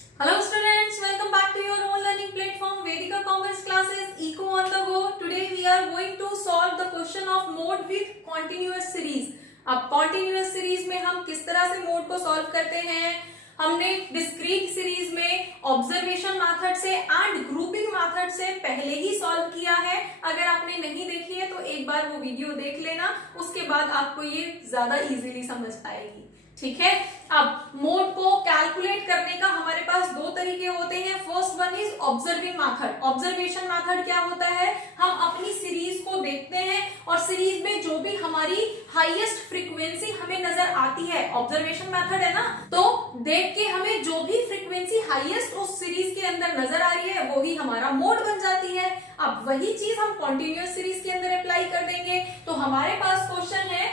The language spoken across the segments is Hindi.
Hello students, welcome back to your own learning platform Vedika Commerce Classes Eco on the Go. Today we are going to solve the question of mode with continuous series. अब continuous series में हम किस तरह से mode को solve करते हैं? हमने discrete series में observation method से and grouping method से पहले ही solve किया है. अगर आपने नहीं देखी है तो एक बार वो वीडियो देख लेना, उसके बाद आपको ये ज्यादा easily समझ आएगी. ठीक है. अब मोड को कैलकुलेट करने का हमारे पास दो तरीके होते हैं. First one is observing method. Observation method क्या होता है? हम अपनी सीरीज को देखते हैं और सीरीज में जो भी हमारी हाईएस्ट फ्रीक्वेंसी हमें नजर आती है, ऑब्जर्वेशन मेथड है ना, तो देख के हमें जो भी फ्रीक्वेंसी हाईएस्ट उस सीरीज के अंदर नजर आ रही है वो ही हमारा मोड बन जाती है. अब वही चीज हम कॉन्टिन्यूअस सीरीज के अंदर अप्लाई कर देंगे. तो हमारे पास क्वेश्चन है,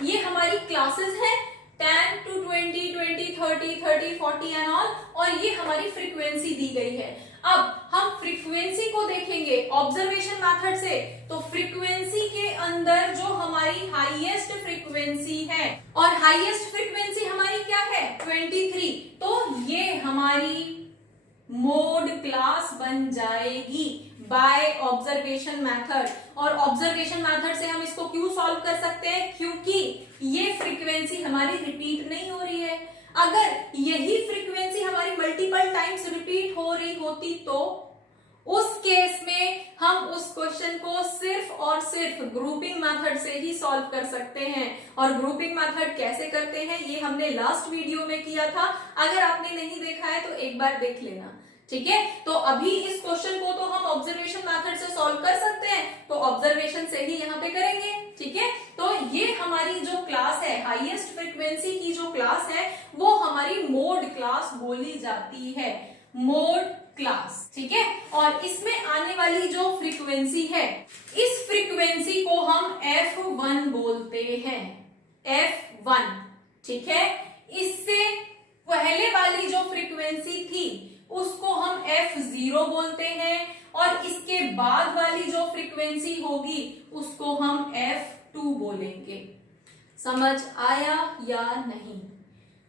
ये हमारी क्लासेस है 10 to 20, 20, 30, 30, 40 एंड ऑल, और ये हमारी फ्रीक्वेंसी दी गई है. अब हम फ्रीक्वेंसी को देखेंगे ऑब्जर्वेशन मेथड से. तो फ्रीक्वेंसी के अंदर जो हमारी हाईएस्ट फ्रीक्वेंसी है, और हाईएस्ट फ्रीक्वेंसी हमारी क्या है? 23. तो ये हमारी मोड क्लास बन जाएगी बाय ऑब्जर्वेशन मेथड. और ऑब्जर्वेशन मेथड से हम इसको क्यों सॉल्व कर सकते हैं? क्योंकि ये फ्रीक्वेंसी हमारी रिपीट नहीं हो रही है. अगर यही फ्रीक्वेंसी हमारी मल्टीपल टाइम्स रिपीट हो रही होती तो उस केस में हम उस क्वेश्चन को सिर्फ और सिर्फ ग्रुपिंग मेथड से ही सॉल्व कर सकते हैं. और ग्रुपिंग मेथड कैसे करते हैं ये हमने लास्ट वीडियो में किया था. अगर आपने नहीं देखा है तो एक बार देख लेना. ठीक है. तो अभी इस क्वेश्चन को तो हम ऑब्जर्वेशन मेथड से सॉल्व कर सकते हैं, तो ऑब्जर्वेशन से ही यहाँ पे करेंगे. ठीक है. तो ये हमारी जो क्लास है, हाईएस्ट फ्रीक्वेंसी की जो क्लास है, वो हमारी मोड क्लास बोली जाती है. Mode class. ठीक है. और इसमें आने वाली जो फ्रीक्वेंसी है, इस फ्रीक्वेंसी को हम F1 बोलते हैं. F1. ठीक है. इससे पहले वाली जो फ्रीक्वेंसी थी उसको हम F0 बोलते हैं, और इसके बाद वाली जो फ्रीक्वेंसी होगी उसको हम F2 बोलेंगे. समझ आया या नहीं?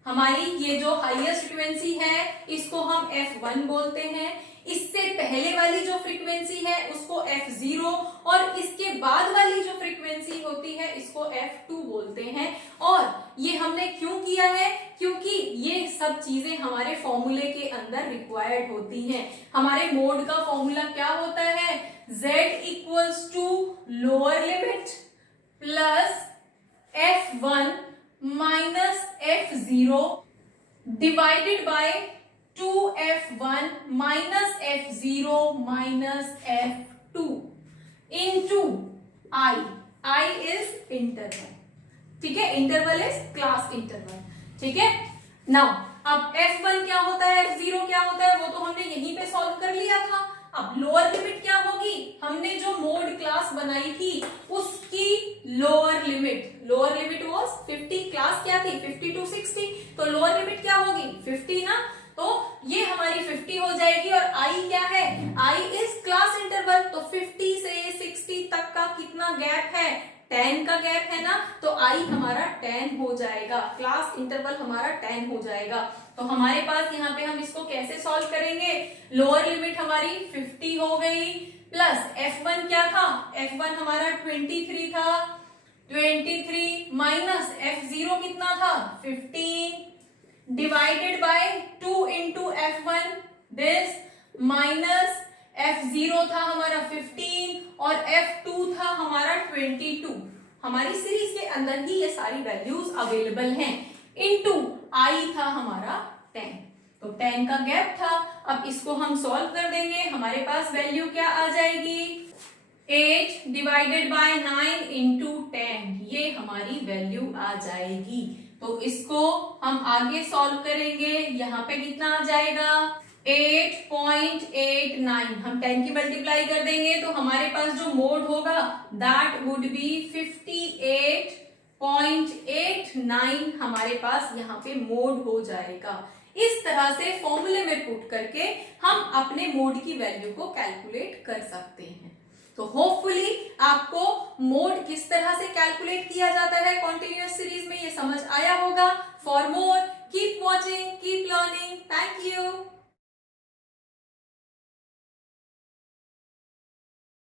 हमारी ये जो हाईएस्ट फ्रीक्वेंसी है इसको हम F1 बोलते हैं, इससे पहले वाली जो फ्रीक्वेंसी है उसको F0, और इसके बाद वाली जो फ्रीक्वेंसी होती है इसको F2 बोलते हैं. और ये हमने क्यों किया है? क्योंकि ये सब चीजें हमारे फॉर्मूले के अंदर रिक्वायर्ड होती हैं. हमारे मोड का फॉर्मूला क्या होता है? Z equals to lower limit plus F1 minus F0 divided by 2F1 minus F0 minus F2 into I. I is interval. ठीक है. Interval is class interval. ठीक है. नाउ अब F1 क्या होता है, F0 क्या होता है, वो तो हमने यहीं पे सॉल्व कर लिया था. अब लोअर लिमिट क्या होगी? हमने जो मोड क्लास बनाई थी उसकी लोअर लिमिट वाज 50. क्लास क्या थी? 50 to 60. तो लोअर लिमिट क्या होगी? 50 ना. तो ये हमारी 50 हो जाएगी. और I क्या है? I is class interval. तो 50 से 60 तक का कितना गैप है? 10 का गैप है ना. तो I हमारा 10 हो जाएगा. क्लास इंटरवल हमारा 10 हो जाएगा. तो हमारे पास यहाँ पे हम इसको कैसे सॉल्व करेंगे? लोअर लिमिट हमारी 50 हो गई, प्लस F1 क्या था? F1 हमारा 23 था. 23 माइनस F0 कितना था? 15 divided by 2 into F1 this, minus F0 था हमारा 15 और F2 था हमारा 22. हमारी सीरीज के अंदर ही ये सारी वैल्यूज अवेलेबल हैं. इनटू I था हमारा 10. तो 10 का गैप था. अब इसको हम सॉल्व कर देंगे. हमारे पास वैल्यू क्या आ जाएगी? 8 डिवाइडेड बाय 9 इंटू 10. ये हमारी वैल्यू आ जाएगी. तो इसको हम आगे सॉल्व करेंगे. यहाँ पे कितना आ जाएगा? 8.89. हम 10 की मल्टीप्लाई कर देंगे तो हमारे पास जो मोड होगा दैट वुड बी 58.89. हमारे पास यहाँ पे मोड हो जाएगा. इस तरह से फॉर्मूले में पुट करके हम अपने मोड की वैल्यू को कैलकुलेट कर सकते हैं. तो होपफुली आपको मोड किस तरह से कैलकुलेट किया जाता है कॉन्टिन्यूअस सीरीज में ये समझ आया होगा. For more